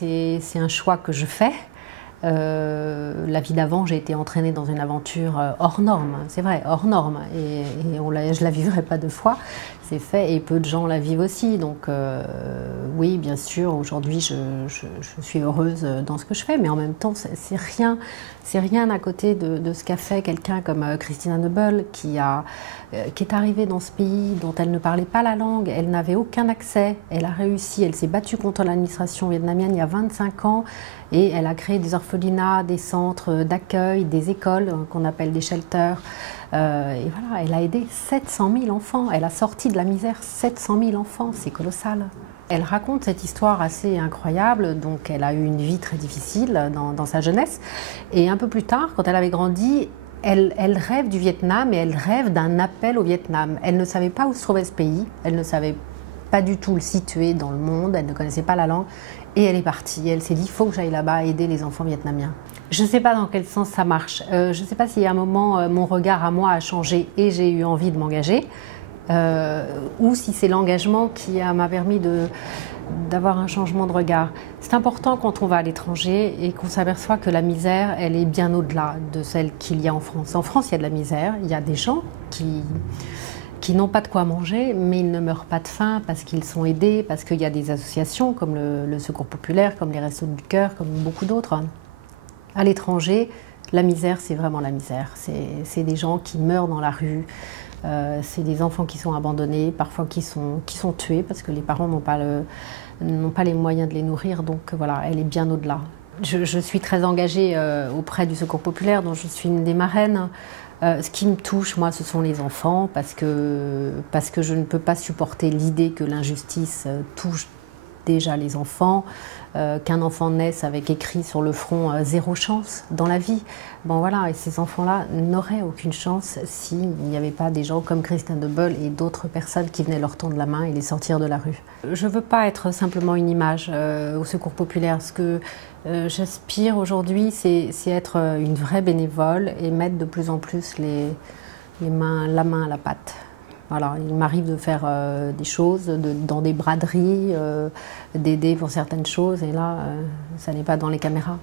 c'est un choix que je fais. La vie d'avant, j'ai été entraînée dans une aventure hors norme, c'est vrai, hors norme, et je la vivrai pas deux fois, c'est fait, et peu de gens la vivent aussi, donc oui, bien sûr, aujourd'hui, je suis heureuse dans ce que je fais, mais en même temps, c'est rien à côté de ce qu'a fait quelqu'un comme Christina Noble, qui est arrivée dans ce pays dont elle ne parlait pas la langue, elle n'avait aucun accès, elle a réussi, elle s'est battue contre l'administration vietnamienne il y a 25 ans, et elle a créé des orphelinats, des centres d'accueil, des écoles qu'on appelle des shelters. Et voilà, elle a aidé 700 000 enfants. Elle a sorti de la misère 700 000 enfants. C'est colossal. Elle raconte cette histoire assez incroyable. Donc, elle a eu une vie très difficile dans sa jeunesse. Et un peu plus tard, quand elle avait grandi, elle rêve du Vietnam et elle rêve d'un appel au Vietnam. Elle ne savait pas où se trouvait ce pays. Elle ne savait pas du tout le situer dans le monde. Elle ne connaissait pas la langue. Et elle est partie. Elle s'est dit, il faut que j'aille là-bas aider les enfants vietnamiens. Je ne sais pas dans quel sens ça marche. Je ne sais pas si à un moment, mon regard à moi a changé et j'ai eu envie de m'engager. Ou si c'est l'engagement qui m'a permis d'avoir un changement de regard. C'est important quand on va à l'étranger et qu'on s'aperçoit que la misère, elle est bien au-delà de celle qu'il y a en France. En France, il y a de la misère. Il y a des gens qui n'ont pas de quoi manger, mais ils ne meurent pas de faim parce qu'ils sont aidés, parce qu'il y a des associations comme le Secours populaire, comme les Restos du Cœur, comme beaucoup d'autres. À l'étranger, la misère, c'est vraiment la misère. C'est des gens qui meurent dans la rue, c'est des enfants qui sont abandonnés, parfois qui sont tués parce que les parents n'ont pas les moyens de les nourrir. Donc voilà, elle est bien au-delà. Je suis très engagée auprès du Secours populaire, dont je suis une des marraines. Ce qui me touche, moi, ce sont les enfants, parce que je ne peux pas supporter l'idée que l'injustice touche déjà les enfants, qu'un enfant naisse avec écrit sur le front zéro chance dans la vie. Bon voilà, et ces enfants-là n'auraient aucune chance s'il n'y avait pas des gens comme Christina Noble et d'autres personnes qui venaient leur tendre la main et les sortir de la rue. Je ne veux pas être simplement une image au Secours populaire. Ce que j'aspire aujourd'hui, c'est être une vraie bénévole et mettre de plus en plus la main à la pâte. Voilà, il m'arrive de faire des choses dans des braderies, d'aider pour certaines choses, et là, ça n'est pas dans les caméras.